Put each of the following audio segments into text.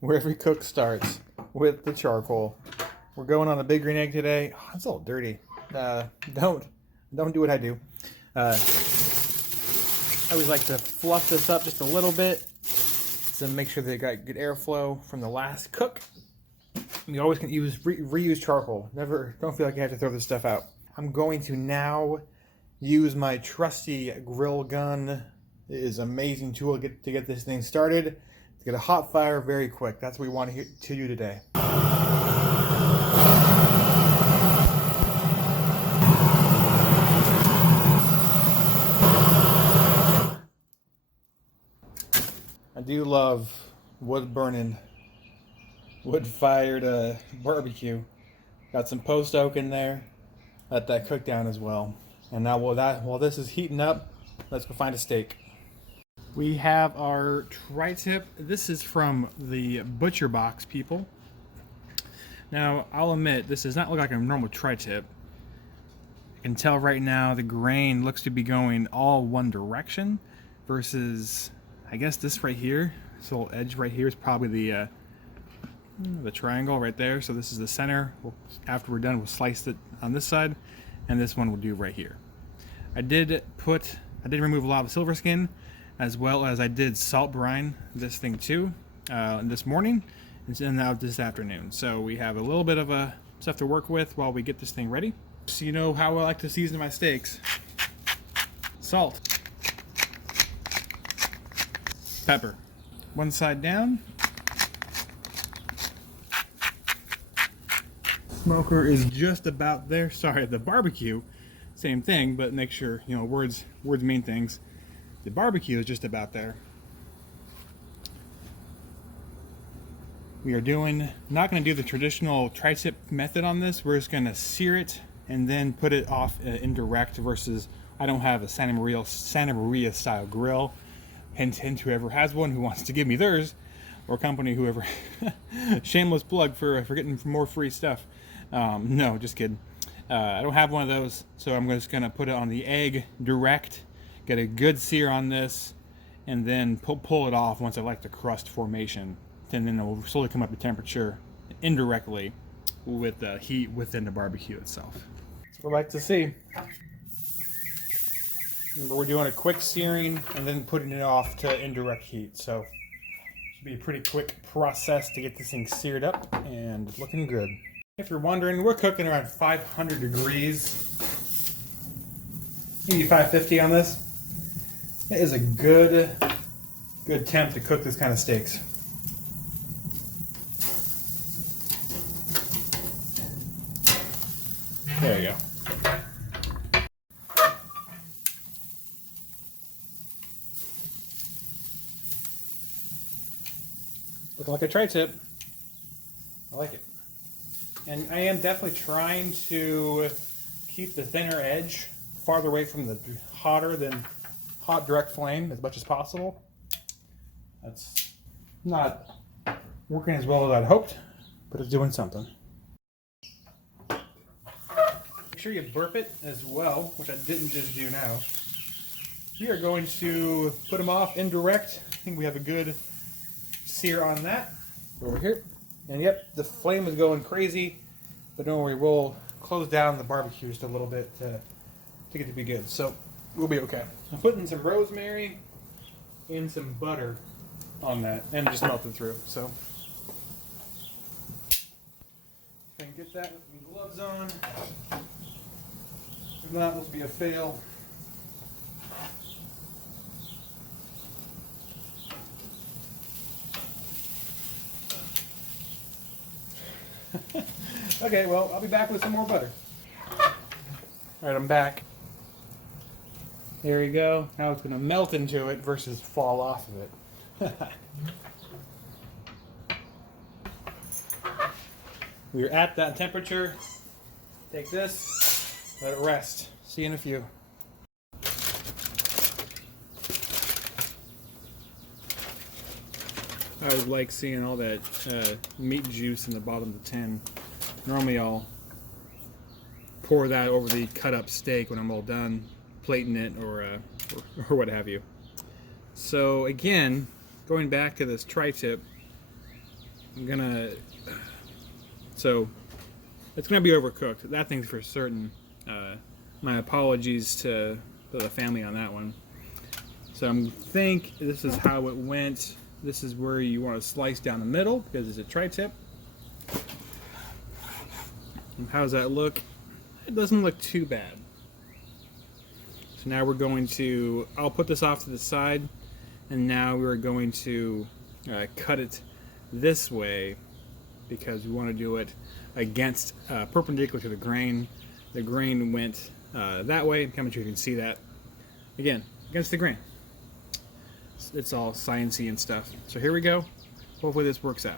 where every cook starts with the charcoal. We're going on a big green egg today. Oh, it's a little dirty. Don't do what I do. I always like to fluff this up just a little bit to make sure they got good airflow from the last cook. You always can use reuse charcoal. Don't feel like you have to throw this stuff out. I'm going to now use my trusty grill gun. It is an amazing tool to get this thing started. To get a hot fire very quick. That's what we want to do today. I do love wood-fired barbecue. Got some post oak in there. Let that cook down as well. And now while this is heating up, let's go find a steak. We have our tri-tip. This is from the Butcher Box people. Now, I'll admit, this does not look like a normal tri-tip. You can tell right now the grain looks to be going all one direction versus, I guess this right here, this little edge right here is probably the triangle right there. So this is the center. After we're done, we'll slice it on this side, and this one we'll do right here. I did remove a lot of silver skin, as well as I did salt brine this thing too this morning and now this afternoon. So we have a little bit of stuff to work with while we get this thing ready. So you know how I like to season my steaks. Salt. Pepper. One side down. Smoker is just about there. Sorry, the barbecue, same thing, but make sure, you know, words mean things. The barbecue is just about there. We are not going to do the traditional tri-tip method on this. We're just going to sear it and then put it off indirect versus I don't have a Santa Maria style grill. Hint, hint, whoever has one who wants to give me theirs, or company, whoever. Shameless plug for getting more free stuff. No, just kidding. I don't have one of those, so I'm just going to put it on the egg direct. Get a good sear on this, and then pull it off once I like the crust formation. And then it will slowly come up to temperature indirectly with the heat within the barbecue itself. That's what I like to see. Remember, we're doing a quick searing and then putting it off to indirect heat. So it should be a pretty quick process to get this thing seared up and looking good. If you're wondering, we're cooking around 500 degrees, maybe 550 on this. It is a good temp to cook this kind of steaks. There you go. Looking like a tri-tip. I like it. And I am definitely trying to keep the thinner edge farther away from the hot direct flame as much as possible. That's not working as well as I'd hoped, but it's doing something. Make sure you burp it as well, which I didn't just do now. We are going to put them off indirect. I think we have a good sear on that. Over here. And yep, the flame is going crazy, but don't worry, we'll close down the barbecue just a little bit to get it to be good. So we'll be okay. I'm putting some rosemary and some butter on that and just melt it through. So if I can get that with some gloves on. If not, this will be a fail. Okay, well, I'll be back with some more butter. Alright, I'm back. There you go. Now it's going to melt into it versus fall off of it. We're at that temperature. Take this, let it rest. See you in a few. I always like seeing all that meat juice in the bottom of the tin. Normally I'll pour that over the cut up steak when I'm all done plating it or what have you. So again, going back to this tri-tip, So it's gonna be overcooked. That thing's for certain. My apologies to the family on that one. So I think this is how it went. This is where you want to slice down the middle because it's a tri-tip. And how does that look? It doesn't look too bad. So now we're going to, I'll put this off to the side, and now we're going to cut it this way because we want to do it against, perpendicular to the grain. The grain went that way. How much you can see that. Again, against the grain. It's all sciencey and stuff. So here we go. Hopefully this works out.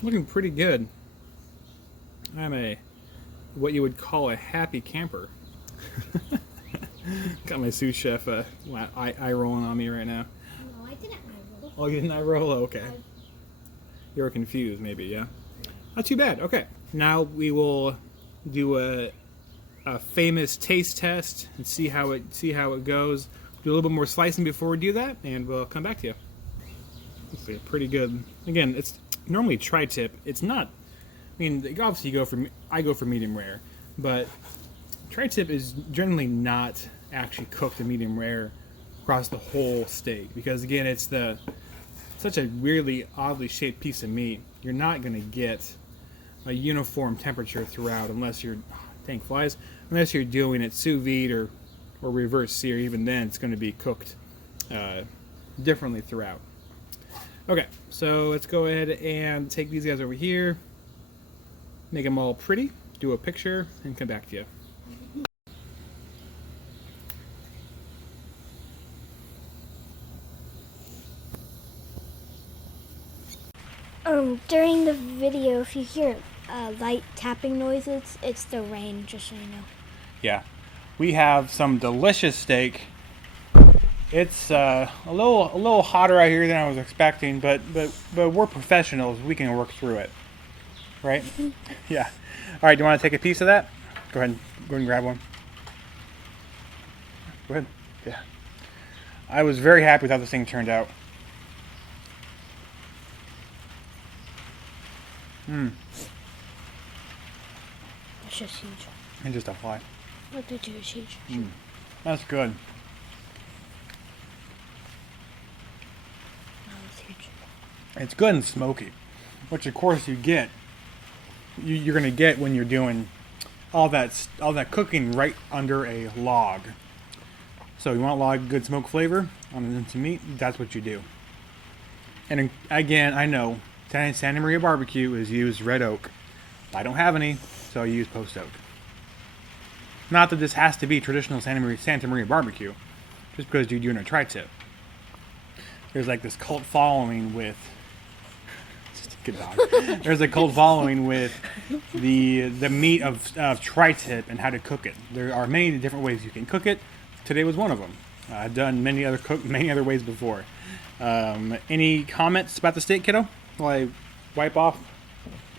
Looking pretty good. I'm what you would call a happy camper. Got my sous chef eye rolling on me right now. No, I didn't eye roll. Oh, you didn't eye roll? Oh, okay. You were confused, maybe, yeah? Not too bad. Okay. Now we will do a famous taste test and see how it goes. Do a little bit more slicing before we do that, and we'll come back to you. Looks like pretty good. Again, it's normally tri-tip. It's not. I mean, obviously I go for medium rare, but tri-tip is generally not actually cooked to medium rare across the whole steak because again, it's such a weirdly oddly shaped piece of meat. You're not going to get a uniform temperature throughout unless you're unless you're doing it sous vide or reverse sear. Even then, it's going to be cooked differently throughout. Okay, so let's go ahead and take these guys over here. Make them all pretty, do a picture, and come back to you. During the video, if you hear light tapping noises, it's the rain, just so you know. Yeah, we have some delicious steak. It's a little hotter out here than I was expecting, but we're professionals. We can work through it. Right? Yeah. All right, do you want to take a piece of that? Go ahead and grab one. Go ahead. Yeah. I was very happy with how this thing turned out. It's just huge. And just a fly. Look at you, it's huge. That's good. Oh, it's huge. It's good and smoky, which of course you're going to get when you're doing all that cooking right under a log. So you want a lot of good smoke flavor on some meat, that's what you do. And again, I know Santa Maria barbecue is used red oak. I don't have any, so I use post oak. Not that this has to be traditional Santa Maria barbecue, just because you're doing a tri-tip. There's like this cult following with good dog. There's a cult following with the meat of tri-tip and how to cook it. There are many different ways you can cook it. Today was one of them. I've done many other ways before. Any comments about the steak, kiddo? While I wipe off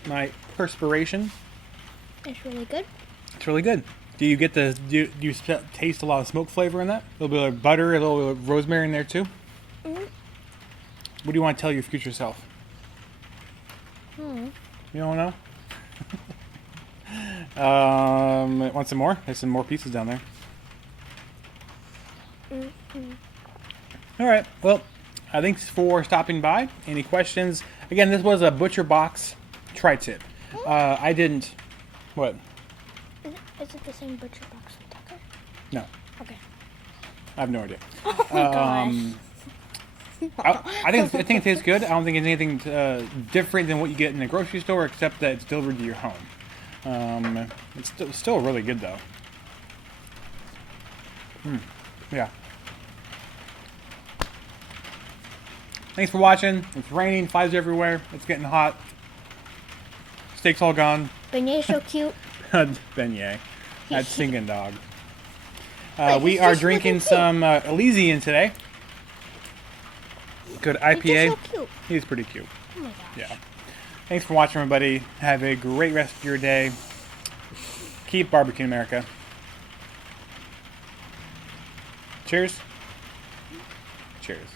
my perspiration. It's really good. It's really good. Do you get do you taste a lot of smoke flavor in that? A little bit of butter, a little bit of rosemary in there too. Mm-hmm. What do you want to tell your future self? You don't know? Want some more? There's some more pieces down there. All right. Well, thanks for stopping by. Any questions? Again, this was a Butcher Box tri-tip. I didn't. What? Is it the same Butcher Box with Tucker? No. Okay. I have no idea. Oh my gosh. I think it tastes good. I don't think it's anything different than what you get in the grocery store, except that it's delivered to your home. It's still really good though. Yeah. Thanks for watching. It's raining, flies everywhere. It's getting hot. Steak's all gone. Beignet's so cute. Beignet. That singing dog. We he's are just drinking looking cute. some Elysian today. Good He's IPA. just so cute. He's pretty cute. Oh my gosh. Yeah. Thanks for watching, everybody. Have a great rest of your day. Keep barbecuing, America. Cheers. Cheers.